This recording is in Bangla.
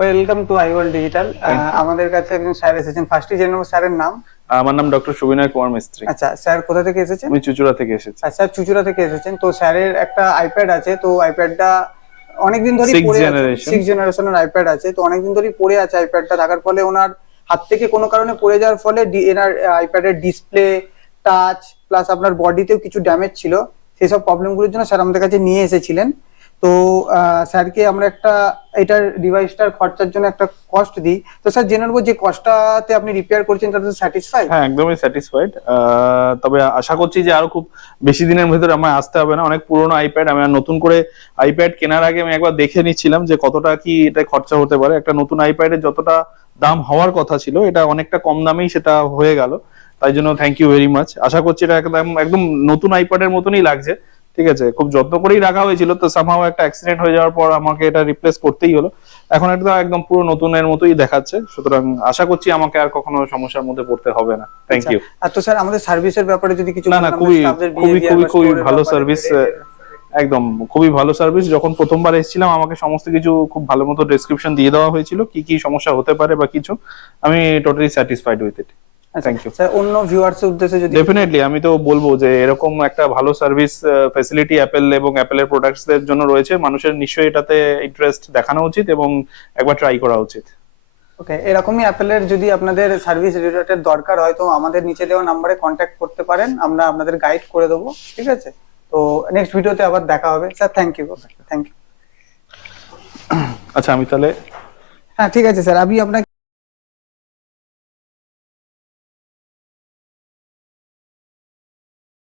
Welcome to iWall digital. Thank you. আমাদের কাছে একজন স্যার এসেছেন, ফার্স্টে জেনে নেবো স্যারের নাম। আমার নাম ডক্টর সুবিনয় কুমার মিস্ত্রি। আচ্ছা, স্যার কোথা থেকে এসেছেন? আমি চুচুড়া থেকে এসেছি। স্যার চুচুড়া থেকে এসেছেন। তো স্যারের একটা আইপ্যাড আছে, তো আইপ্যাডটা অনেকদিন ধরেই সিক্স পড়ে আছে, জেনারেশন। 6 জেনারেশনের আইপ্যাড আছে, তো অনেকদিন ধরেই পড়ে আছে। আইপ্যাডটা থাকার ফলে ওনার হাত থেকে কোনো কারণে পড়ে যাওয়ার ফলে এনার আইপ্যাডের ডিসপ্লে, টাচ প্লাস আপনার বডিতেও কিছু ড্যামেজ ছিল। সেই সব প্রবলেমগুলোর জন্য স্যার আমাদের কাছে নিয়ে এসেছিলেন। তো স্যারকে আমরা একটা এটার ডিভাইসটার খরচার জন্য একটা কস্ট দিই। তো স্যার জেনে নেবো যে কস্টটাতে আপনি রিপেয়ার করছেন তাতে স্যাটিসফাই? হ্যাঁ, একদমই স্যাটিসফাইড। তবে আশা করছি যে আরো খুব বেশি দিনের ভেতরে আমায় আসতে হবে না। অনেক পুরোনো আইপ্যাড, আমি আর নতুন করে আইপ্যাড কেনার আগে আমি একবার দেখে নিচ্ছিলাম যে কতটা কি এটা খরচা হতে পারে। একটা নতুন আইপ্যাডের যতটা দাম হওয়ার কথা ছিল, এটা অনেকটা কম দামেই সেটা হয়ে গেল। তাই জন্য থ্যাংক ইউ ভেরি মাচ। আশা করছি এটা একদম একদম নতুন আইপ্যাডের মতনই লাগছে। ঠিক আছে, খুব যত্ন করেই রাখা হয়েছিল, তো সামহাও একটা অ্যাক্সিডেন্ট হয়ে যাওয়ার পর আমাকে এটা রিপ্লেস করতেই হলো। এখন একদম একদম পুরো নতুনের মতোই দেখাচ্ছে, সুতরাং আশা করছি আমাকে আর কখনো সমস্যার মধ্যে পড়তে হবে না। থ্যাংক আচ্ছা, ইউ। আর তো স্যার আমাদের সার্ভিসের ব্যাপারে যদি কিছু না না, বলেন, আমাদের খুবই স্টাফদের খুবই বিহেভিয়ার খুবই বা খুবই স্টোরের ভালো ব্যাপারে সার্ভিস। রেটের। একদম খুবই ভালো সার্ভিস। যখন প্রথমবার এসেছিলাম আমাকে সমস্ত কিছু খুব ভালো মতো ডেসক্রিপশন দিয়ে দেওয়া হয়েছিল, কি কি সমস্যা হতে পারে বা কিছু। আমি টোটালি স্যাটিসফাইড উইথ ইট। আচ্ছা থ্যাংক ইউ। স্যার, অন্য ভিউয়ার্সের উদ্দেশ্যে যদি ডেফিনেটলি আমি তো বলবো যে এরকম একটা ভালো সার্ভিস ফ্যাসিলিটি অ্যাপেল এবং অ্যাপেলের প্রোডাক্টস এর জন্য রয়েছে, মানুষের নিশ্চয়ই এটাতে ইন্টারেস্ট দেখানো উচিত এবং একবার ট্রাই করা উচিত। ওকে, এরকমই অ্যাপেলের যদি আপনাদের সার্ভিস রিলেটেড দরকার হয় তো আমাদের নিচে দেওয়া নাম্বারে কন্ট্যাক্ট করতে পারেন, আমরা আপনাদের গাইড করে দেবো। ঠিক আছে, তো নেক্সট ভিডিওতে আবার দেখা হবে sir. Thank you. Thank you. আচ্ছা, আমি তাহলে হ্যাঁ ঠিক আছে স্যার, আমি আপনাকে